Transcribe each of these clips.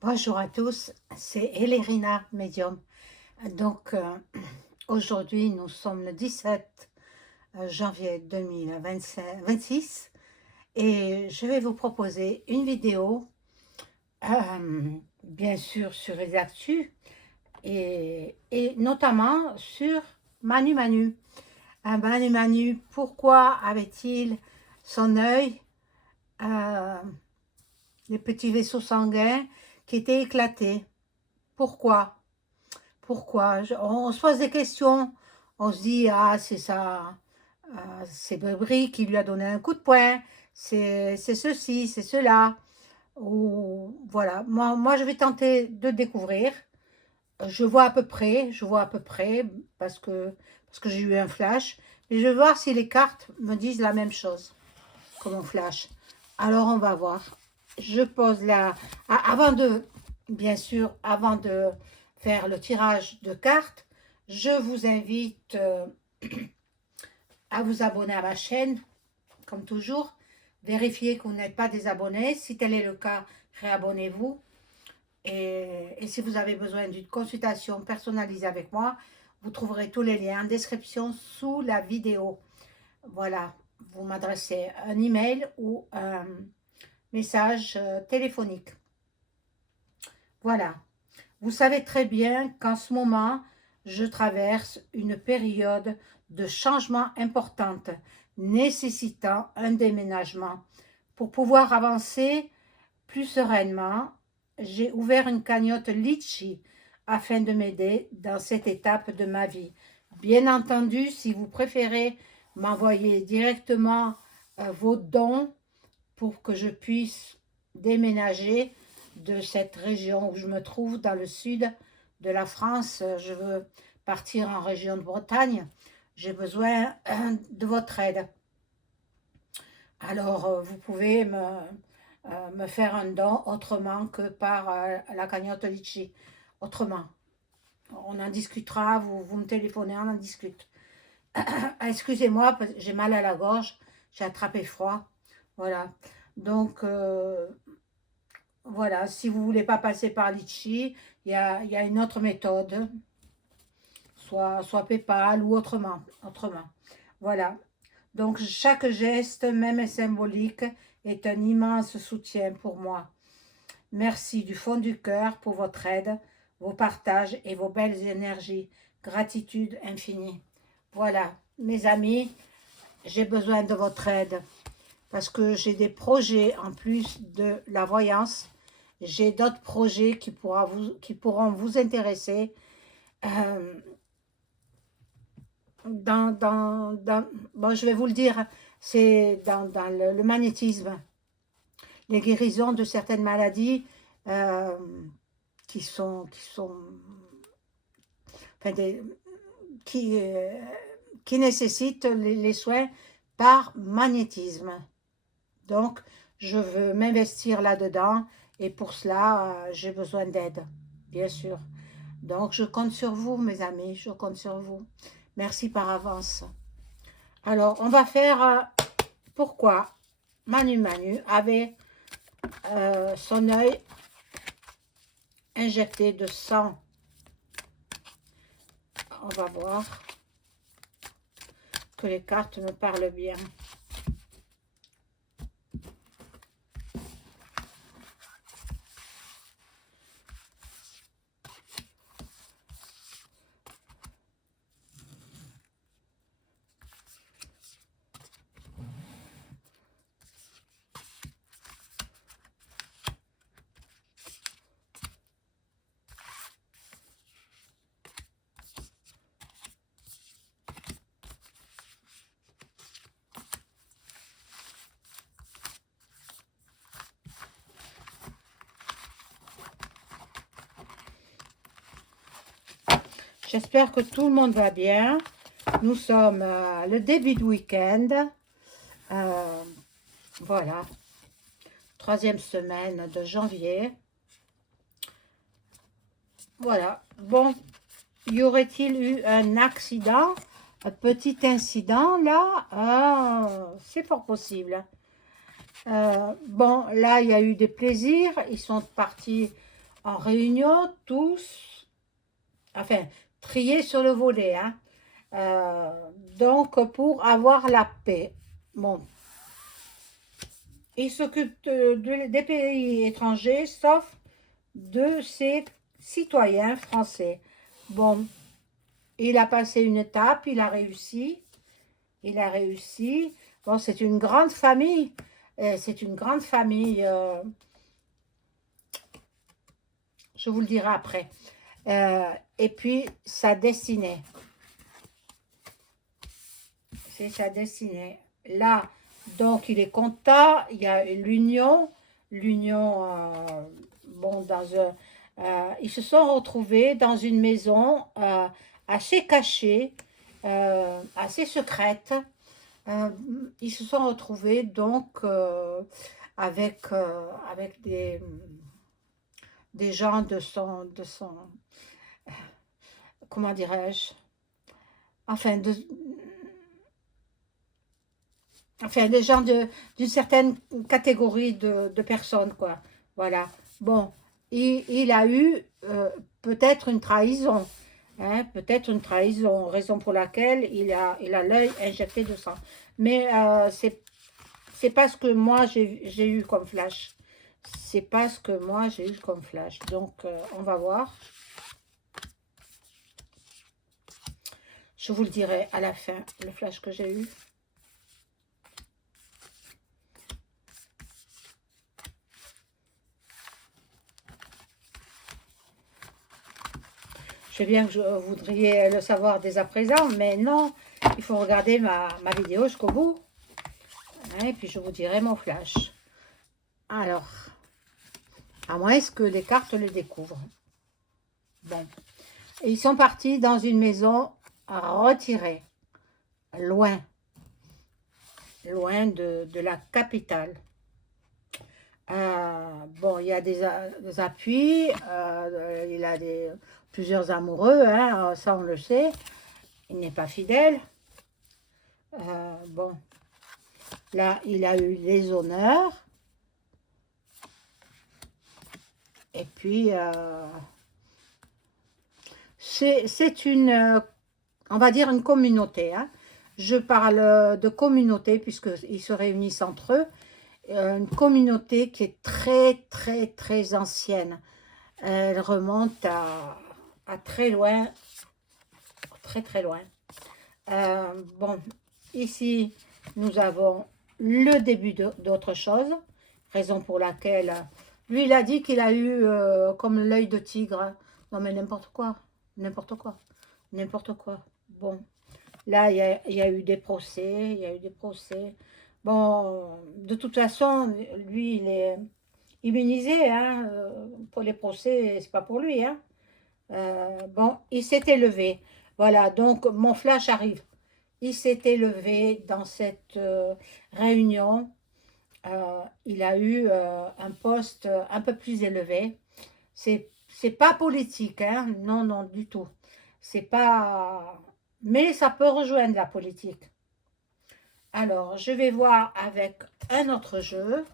Bonjour à tous, c'est Elérina Medium. Donc aujourd'hui nous sommes le 17 janvier 2026 et je vais vous proposer une vidéo bien sûr sur les actus et notamment sur Manu Manu. Manu Manu, pourquoi avait-il son œil, euh, les petits vaisseaux sanguins qui étaient éclatés? Pourquoi? Pourquoi? On se pose des questions. On se dit, ah, c'est ça, c'est Bébri qui lui a donné un coup de poing, c'est ceci, c'est cela. Ou voilà, moi je vais tenter de découvrir. Je vois à peu près parce que j'ai eu un flash. Mais je vais voir si les cartes me disent la même chose que mon flash. Alors on va voir. Je pose la... Avant de, bien sûr, avant de faire le tirage de cartes, je vous invite à vous abonner à ma chaîne, comme toujours. Vérifiez que vous n'êtes pas des abonnés. Si tel est le cas, réabonnez-vous. Et si vous avez besoin d'une consultation personnalisée avec moi, vous trouverez tous les liens en description sous la vidéo. Voilà, vous m'adressez un email ou un message téléphonique. Voilà. Vous savez très bien qu'en ce moment, je traverse une période de changement importante, nécessitant un déménagement. Pour pouvoir avancer plus sereinement, j'ai ouvert une cagnotte Litchi afin de m'aider dans cette étape de ma vie. Bien entendu, si vous préférez m'envoyer directement vos dons pour que je puisse déménager de cette région où je me trouve dans le sud de la France. Je veux partir en région de Bretagne. J'ai besoin de votre aide. Alors, vous pouvez me faire un don autrement que par la cagnotte Litchi. Autrement. On en discutera, vous me téléphonez, on en discute. Excusez-moi, j'ai mal à la gorge, j'ai attrapé froid. Voilà. Donc, voilà, si vous ne voulez pas passer par Litchi, il y a une autre méthode, soit PayPal ou autrement. Voilà. Donc, chaque geste, même symbolique, est un immense soutien pour moi. Merci du fond du cœur pour votre aide, vos partages et vos belles énergies. Gratitude infinie. Voilà, mes amis, j'ai besoin de votre aide parce que j'ai des projets en plus de la voyance. J'ai d'autres projets qui pourront vous intéresser euh, bon, je vais vous le dire, c'est dans le magnétisme, les guérisons de certaines maladies euh, qui sont enfin qui, euh, qui nécessitent les soins par magnétisme. Donc, je veux m'investir là-dedans et pour cela, j'ai besoin d'aide, bien sûr. Donc, je compte sur vous, mes amis, je compte sur vous. Merci par avance. Alors, on va faire pourquoi Manu Manu avait son œil injecté de sang. On va voir que les cartes me parlent bien. J'espère que tout le monde va bien. Nous sommes le début de week-end. Voilà. Troisième semaine de janvier. Voilà. Bon, y aurait-il eu un accident? Un petit incident là? C'est fort possible. Bon, là, il y a eu des plaisirs. Ils sont partis en réunion tous, enfin, triés sur le volet, hein. Donc, pour avoir la paix. Bon, il s'occupe des pays étrangers, sauf de ses citoyens français. Bon, il a passé une étape, il a réussi. Il a réussi. Bon, c'est une grande famille. C'est une grande famille. Je vous le dirai après. Et puis, sa destinée. C'est sa destinée. Là, donc, il est content. Il y a l'union. L'union, bon, ils se sont retrouvés dans une maison assez cachée, assez secrète. Euh, Ils se sont retrouvés donc avec des gens de son, comment dirais-je, enfin, des gens d'une certaine catégorie de personnes, quoi. Voilà. Bon, il a eu peut-être une trahison, hein, peut-être une trahison, raison pour laquelle il a l'œil injecté de sang. Mais c'est pas ce que moi j'ai eu comme flash. C'est pas ce que moi j'ai eu comme flash. Donc, on va voir. Je vous le dirai à la fin, le flash que j'ai eu. Je sais bien que vous voudriez le savoir dès à présent, mais non, il faut regarder ma vidéo jusqu'au bout. Et puis, je vous dirai mon flash. Alors, à moins que les cartes le découvrent. Bon. Et ils sont partis dans une maison retirée, loin de la capitale. Bon, il y a des appuis, il a plusieurs amoureux, hein, ça on le sait. Il n'est pas fidèle. Bon, là, il a eu les honneurs. Et puis, c'est une, on va dire une communauté, hein. Je parle de communauté puisqu'ils se réunissent entre eux. Une communauté qui est très, très, très ancienne. Elle remonte à très loin, très, très loin. Bon, ici, nous avons le début d'autre chose, raison pour laquelle, lui, il a dit qu'il a eu comme l'œil de tigre. Non, mais n'importe quoi, n'importe quoi, n'importe quoi. Bon, là, il y a eu des procès, il y a eu des procès. Bon, de toute façon, lui, il est immunisé, hein, pour les procès, c'est pas pour lui, hein. Bon, il s'est élevé. Voilà, donc mon flash arrive. Il s'est élevé dans cette réunion. Il a eu un poste un peu plus élevé. C'est pas politique, hein? Non, non, du tout. C'est pas. Mais ça peut rejoindre la politique. Alors, je vais voir avec un autre jeu.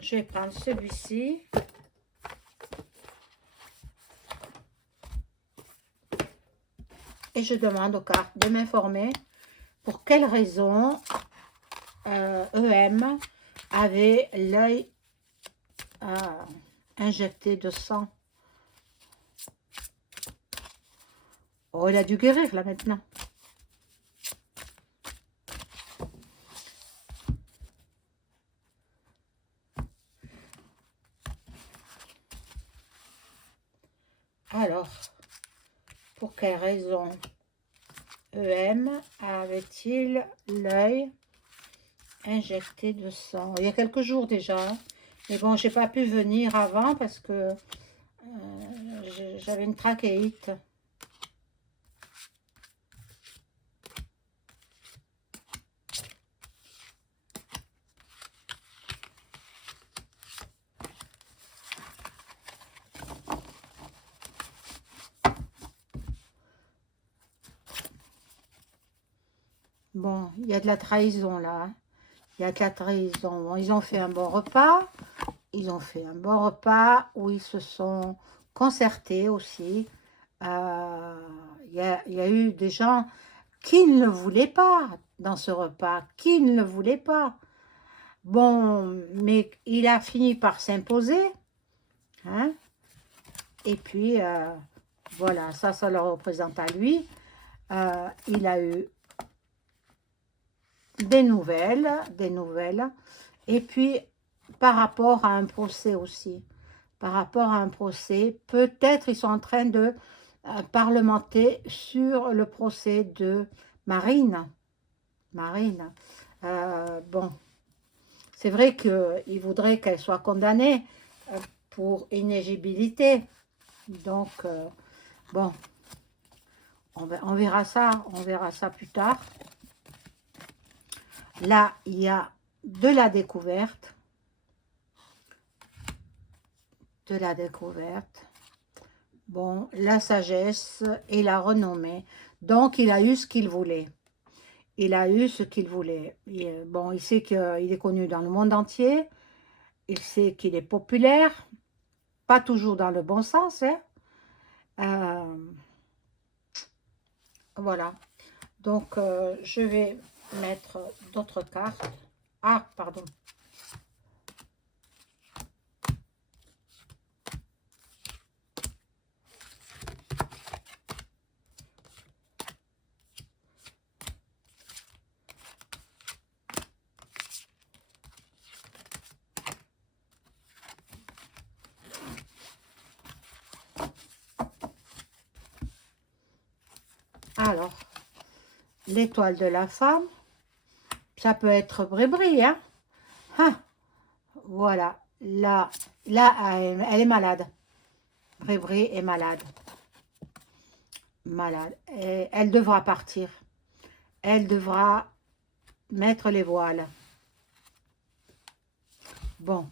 Je vais prendre celui-ci. Et je demande aux cartes de m'informer pour quelle raison EM avait l'œil injecté de sang. Oh, il a dû guérir là maintenant. Alors, pour quelle raison EM avait-il l'œil injecté de sang? Il y a quelques jours déjà. Mais bon, j'ai pas pu venir avant parce que j'avais une trachéite. Bon, il y a de la trahison là. Hein. Il y a de la trahison. Bon, ils ont fait un bon repas. Ils ont fait un bon repas où ils se sont concertés aussi. Il y a eu des gens qui ne le voulaient pas dans ce repas, qui ne le voulaient pas. Bon, mais il a fini par s'imposer. Hein? Et puis, voilà, ça le représente à lui. Il a eu des nouvelles. Et puis, par rapport à un procès aussi. Par rapport à un procès, peut-être ils sont en train de parlementer sur le procès de Marine. Bon, c'est vrai qu'il voudrait qu'elle soit condamnée pour inéligibilité. Donc, bon, on verra ça plus tard. Là, il y a de la découverte. Bon, la sagesse et la renommée. Donc, il a eu ce qu'il voulait. Bon, il sait qu'il est connu dans le monde entier. Il sait qu'il est populaire. Pas toujours dans le bon sens. Hein. Voilà. Donc, je vais mettre d'autres cartes. Ah, pardon. Alors, l'étoile de la femme, ça peut être bris-bris, hein? Ah, voilà, là, elle est malade. Bris-bris est malade. Et elle devra partir. Elle devra mettre les voiles. Bon.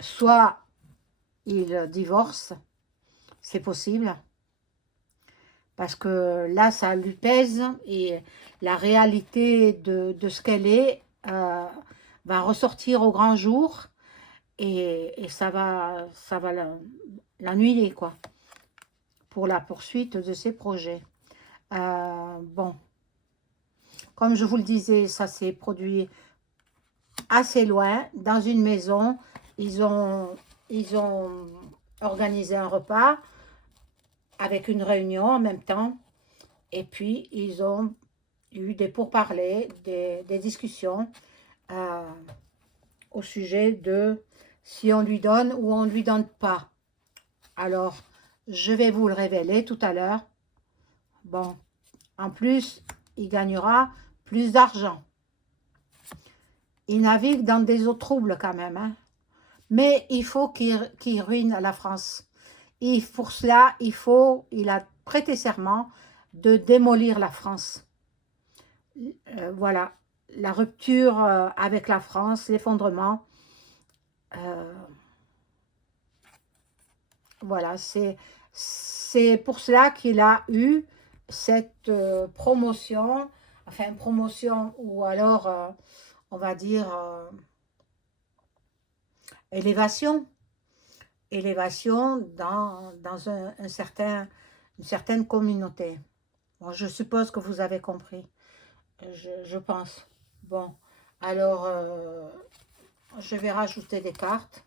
Soit il divorce, c'est possible. Parce que là, ça lui pèse et la réalité de ce qu'elle est va ressortir au grand jour et ça va l'ennuyer, quoi, pour la poursuite de ses projets. Bon, comme je vous le disais, ça s'est produit assez loin, dans une maison. Ils ont organisé un repas avec une réunion en même temps. Et puis, ils ont eu des pourparlers, des discussions au sujet de si on lui donne ou on ne lui donne pas. Alors, je vais vous le révéler tout à l'heure. Bon, en plus, il gagnera plus d'argent. Il navigue dans des eaux troubles quand même. Hein. Mais il faut qu'il ruine la France. Et pour cela, il a prêté serment de démolir la France. Voilà, la rupture avec la France, l'effondrement. Voilà, c'est pour cela qu'il a eu cette promotion, enfin promotion ou alors, on va dire, élévation dans une certaine communauté. Bon, je suppose que vous avez compris, je pense. Bon, alors, je vais rajouter des cartes.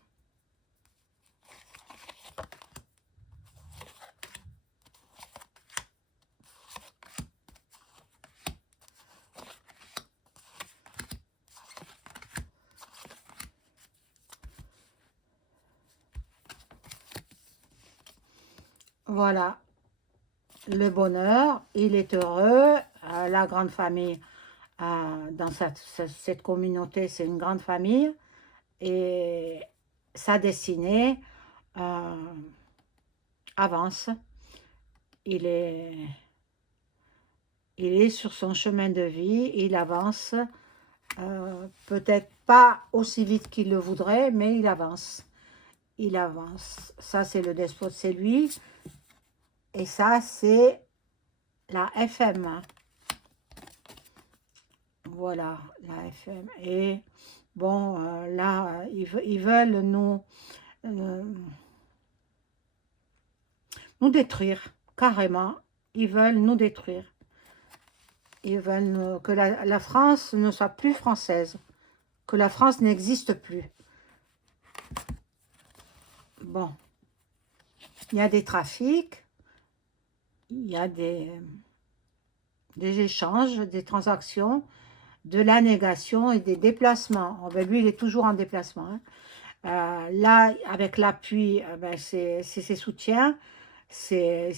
Voilà, le bonheur, il est heureux, la grande famille, dans cette communauté, c'est une grande famille, et sa destinée avance. Il est sur son chemin de vie, il avance, peut-être pas aussi vite qu'il le voudrait, mais il avance. Il avance. Ça, c'est le despote, c'est lui. Et ça, c'est la FM. Hein. Voilà, la FM. Et bon, là, ils veulent euh, nous détruire, carrément. Ils veulent nous détruire. Ils veulent que la France ne soit plus française, que la France n'existe plus. Bon, il y a des trafics, il y a des échanges, des transactions, de la négation et des déplacements. Oh, ben lui, il est toujours en déplacement. Hein. Là, avec l'appui, ben c'est ses soutiens, ses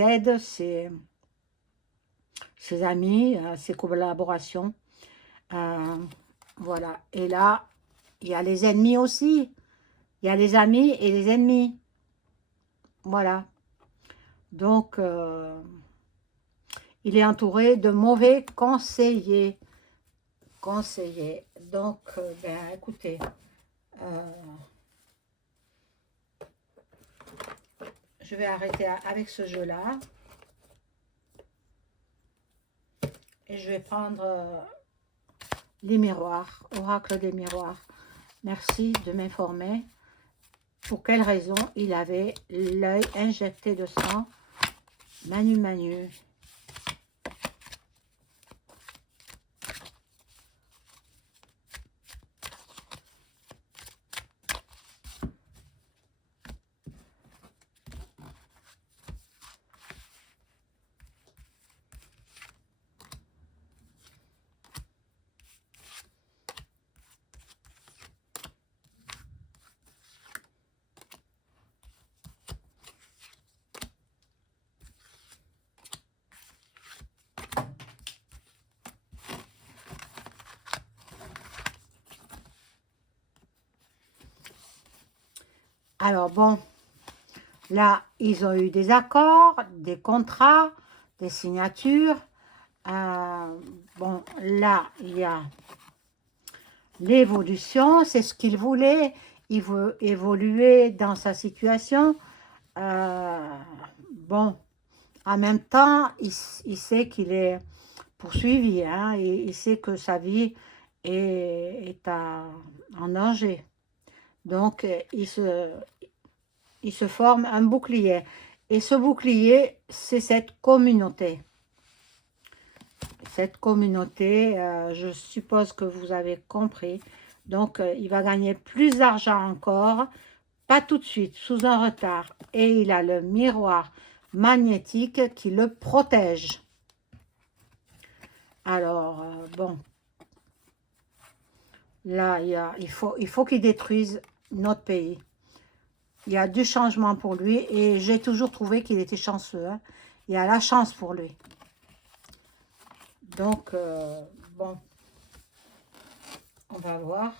aides, ses amis, ses collaborations. Euh, voilà. Et là, il y a les ennemis aussi. Il y a les amis et les ennemis. Voilà. Donc, il est entouré de mauvais conseillers. Donc, ben, écoutez, je vais arrêter avec ce jeu-là. Et je vais prendre les miroirs, oracle des miroirs. Merci de m'informer pour quelle raison il avait l'œil injecté de sang. Manu Manu. Alors bon, là, ils ont eu des accords, des contrats, des signatures. Bon, là, il y a l'évolution, c'est ce qu'il voulait. Il veut évoluer dans sa situation. Bon, en même temps, il sait qu'il est poursuivi. Hein, et il sait que sa vie est en danger. Donc, il se forme un bouclier. Et ce bouclier, c'est cette communauté. Cette communauté, je suppose que vous avez compris. Donc, il va gagner plus d'argent encore, pas tout de suite, sous un retard. Et il a le miroir magnétique qui le protège. Alors, bon, là, il faut qu'il détruise notre pays. Il y a du changement pour lui et j'ai toujours trouvé qu'il était chanceux. Hein. Il y a la chance pour lui. Donc, bon, on va voir.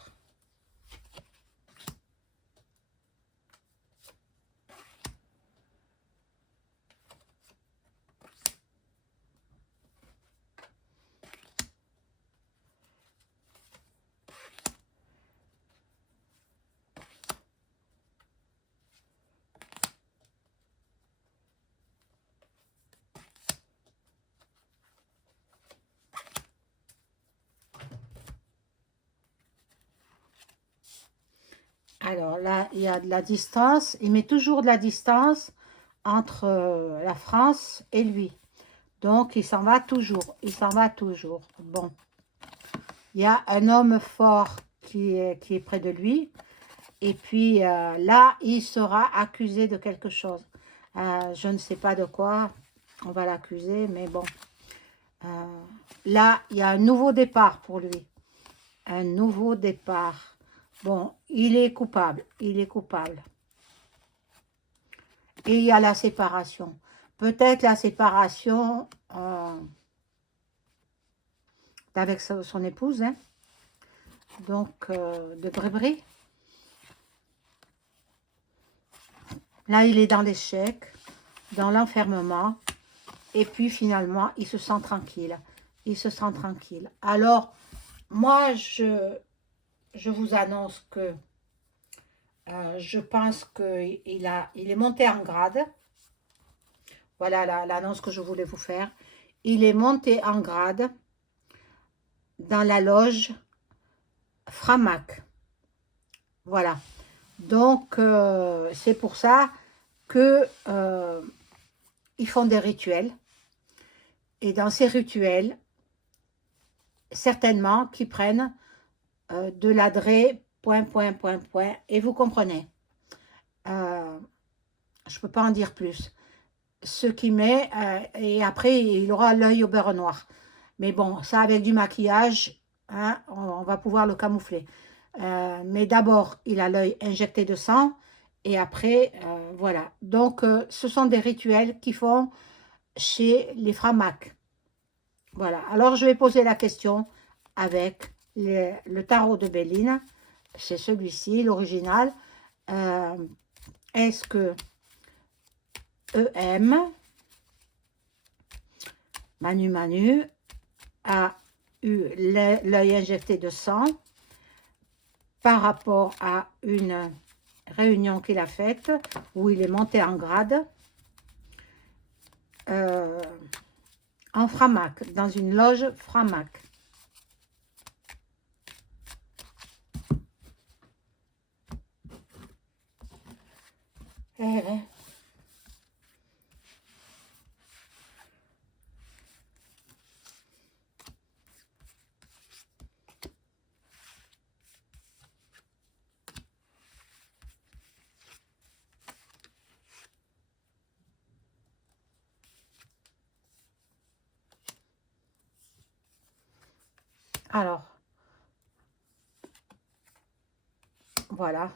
Alors là, il y a de la distance. Il met toujours de la distance entre la France et lui. Donc, il s'en va toujours. Il s'en va toujours. Bon. Il y a un homme fort qui est près de lui. Et puis, là, il sera accusé de quelque chose. Je ne sais pas de quoi on va l'accuser, mais bon. Là, il y a un nouveau départ pour lui. Un nouveau départ. Bon, il est coupable. Il est coupable. Et il y a la séparation. Peut-être la séparation avec son épouse. Hein. Donc, de Brébry. Là, il est dans l'échec, dans l'enfermement. Et puis, finalement, il se sent tranquille. Il se sent tranquille. Alors, moi, je vous annonce que je pense qu'il est monté en grade. Voilà l'annonce que je voulais vous faire. Il est monté en grade dans la loge Framac. Voilà. Donc, c'est pour ça que ils font des rituels. Et dans ces rituels, certainement qu'ils prennent de l'adré, point, point, point, point, et vous comprenez. Je ne peux pas en dire plus. Ce qu'il met, et après, il aura l'œil au beurre noir. Mais bon, ça avec du maquillage, hein, on va pouvoir le camoufler. Mais d'abord, il a l'œil injecté de sang, et après, voilà. Donc, ce sont des rituels qu'ils font chez les Framac. Voilà. Alors, je vais poser la question avec le tarot de Béline. C'est celui-ci, l'original. Est-ce que EM, Manu, a eu l'œil injecté de sang par rapport à une réunion qu'il a faite où il est monté en grade en Framac, dans une loge Framac. Alors, voilà.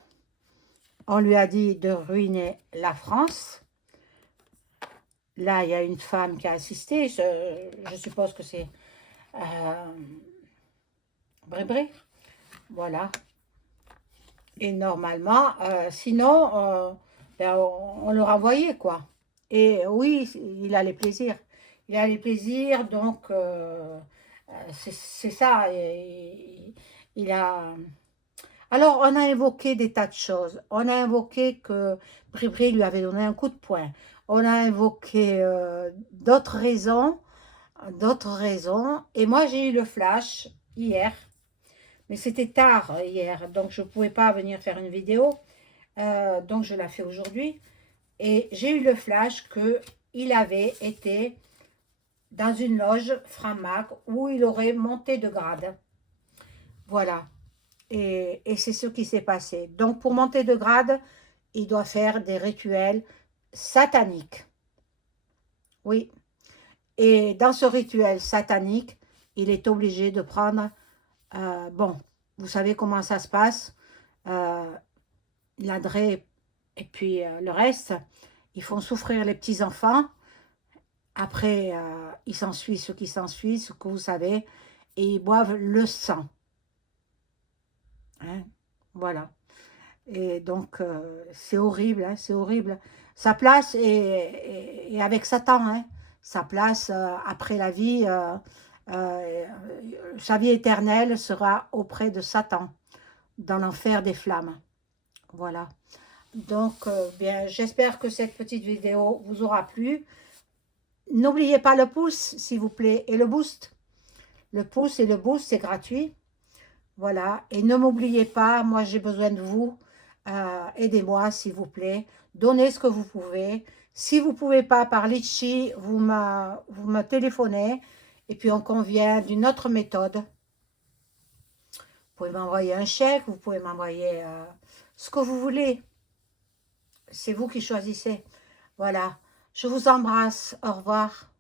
On lui a dit de ruiner la France. Là, il y a une femme qui a assisté. Je suppose que c'est Brébré. Voilà. Et normalement, sinon, ben, on le renvoyait, quoi. Et oui, il a les plaisirs. Il a les plaisirs, donc c'est ça. Il a... Alors, on a invoqué des tas de choses. On a invoqué que Bribri lui avait donné un coup de poing. On a invoqué d'autres raisons. Et moi, j'ai eu le flash hier. Mais c'était tard hier, donc je ne pouvais pas venir faire une vidéo. Donc, je la fais aujourd'hui. Et j'ai eu le flash qu'il avait été dans une loge Framac où il aurait monté de grade. Voilà. Et c'est ce qui s'est passé. Donc, pour monter de grade, il doit faire des rituels sataniques. Oui. Et dans ce rituel satanique, il est obligé de prendre... bon, vous savez comment ça se passe. L'adré et puis le reste, ils font souffrir les petits-enfants. Après, il s'ensuit ce qui s'ensuit, ce que vous savez, et ils boivent le sang. Hein, voilà. Et donc, c'est horrible, hein, c'est horrible. Sa place est avec Satan, hein. Sa place après la vie, sa vie éternelle sera auprès de Satan, dans l'enfer des flammes. Voilà. Donc, bien, j'espère que cette petite vidéo vous aura plu. N'oubliez pas le pouce, s'il vous plaît, et le boost. Le pouce et le boost, c'est gratuit. Voilà. Et ne m'oubliez pas, moi, j'ai besoin de vous. Aidez-moi, s'il vous plaît. Donnez ce que vous pouvez. Si vous ne pouvez pas par Litchi, vous me téléphonez. Et puis, on convient d'une autre méthode. Vous pouvez m'envoyer un chèque. Vous pouvez m'envoyer ce que vous voulez. C'est vous qui choisissez. Voilà. Je vous embrasse. Au revoir.